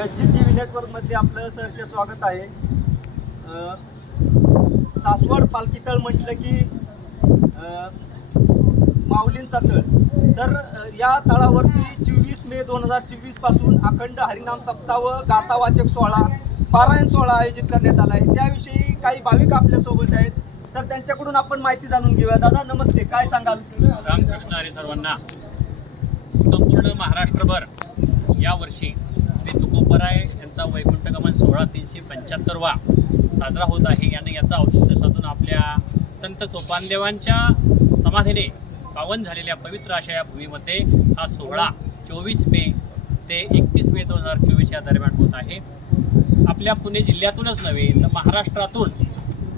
H D T V नेटवर्कमध्ये आपलं सरचे स्वागत आहे. सासवड पालखी तळ म्हटलं की माऊलींचा तळ. तर या तळावरती चोवीस मे दोन हजार चोवीसपासून अखंड हरिनाम सप्ताह व गाथावाचक सोहळा पारायण सोहळा आयोजित करण्यात आला आहे. त्याविषयी काही भाविक आपल्यासोबत आहेत. तर त्यांच्याकडून आपण माहिती जाणून घेऊया. दादा नमस्ते. काय सांगाल? रामकृष्ण हरी सर्वांना. संपूर्ण महाराष्ट्रभर यावर्षी श्री तुकोपराय यांचा वैकुंठगमन सोळा तीनशे पंच्याहत्तरवा साजरा होत आहे. याने याचा औषध साधून आपल्या संत सोपानदेवांच्या समाधीने पावन झालेल्या पवित्र अशा या भूमीमध्ये हा सोहळा चोवीस मे ते एकतीस मे दोन हजार चोवीस या दरम्यान होत आहे. आपल्या पुणे जिल्ह्यातूनच नव्हे तर महाराष्ट्रातून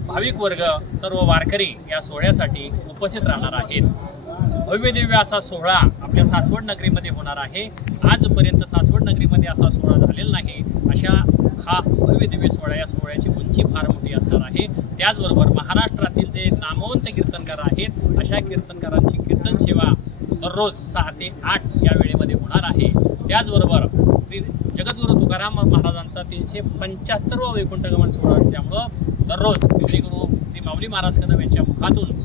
भाविक वर्ग सर्व वारकरी या सोहळ्यासाठी उपस्थित राहणार आहेत. भव्य दिव्य असा सोहळा आपल्या सासवड नगरीमध्ये होणार आहे. आजपर्यंत सासवड नगरीमध्ये असा सोहळा झालेला नाही. अशा हा भव्य दिव्य सोहळा या सोहळ्याची उंची फार मोठी असणार आहे. त्याचबरोबर महाराष्ट्रातील जे नामवंत कीर्तनकार आहेत अशा कीर्तनकारांची कीर्तन सेवा दररोज सहा ते आठ या वेळेमध्ये होणार आहे. त्याचबरोबर श्री जगद्गुरू तुकाराम महाराजांचा तीनशे पंच्याहत्तरवा वैकुंठगमन सोहळा असल्यामुळं दररोज श्री गुरु श्री माऊली महाराज कदम यांच्या मुखातून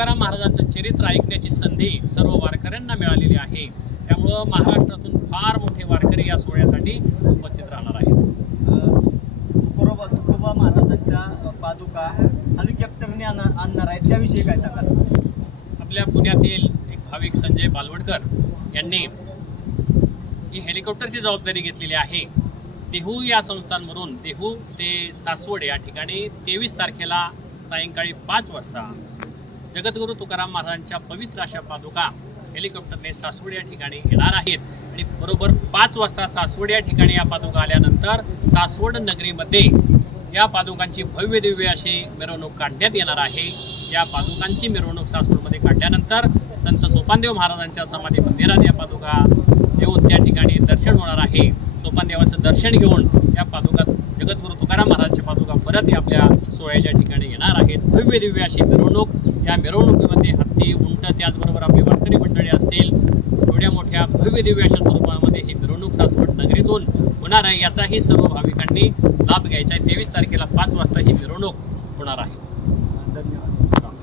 तुकाराम महाराजांचं चरित्र ऐकण्याची संधी सर्व वारकऱ्यांना मिळालेली आहे. त्यामुळं महाराष्ट्रातून फार मोठे वारकरी या सोहळ्यासाठी उपस्थित राहणार आहेत. तुकोबा तुकोबा महाराजांच्या पादुका हेलिकॉप्टरने आणा- आणणार आहेत. त्याविषयी काय सांगाल? आपल्या पुण्यातील एक भाविक संजय बालवडकर यांनी ही हेलिकॉप्टरची जबाबदारी घेतलेली आहे. देहू या संस्थांवरून देहू ते सासवड या ठिकाणी तेवीस तारखेला सायंकाळी पाच वाजता जगद्गुरू तुकाराम महाराजांच्या पवित्र अशा पादुका हेलिकॉप्टरने सासवड या ठिकाणी येणार आहेत. आणि बरोबर पाच वाजता सासवड या ठिकाणी या पादुका आल्यानंतर सासवड नगरीमध्ये या पादुकांची भव्य दिव्य अशी मिरवणूक काढण्यात येणार आहे. या पादुकांची मिरवणूक सासवडमध्ये काढल्यानंतर संत सोपानदेव महाराजांच्या समाधी मंदिरात या पादुका येऊन त्या ठिकाणी दर्शन होणार आहे. सोपानदेवाचं दर्शन घेऊन या पादुका जगद्गुरू तुकाराम महाराजांच्या पादुका परत या आपल्या सोहळ्याच्या ठिकाणी भव्य दिव्य अशी मिरवणूक. या मिरवणुकीमध्ये हत्ती उंट त्याचबरोबर आपली वारकरी मंडळी असतील. एवढ्या मोठ्या भव्य दिव्य अशा स्वरूपामध्ये ही मिरवणूक सासवड नगरीतून होणार आहे याचाही सर्व भाविकांनी लाभ घ्यायचा आहे. तेवीस तारखेला पाच वाजता ही मिरवणूक होणार आहे. धन्यवाद.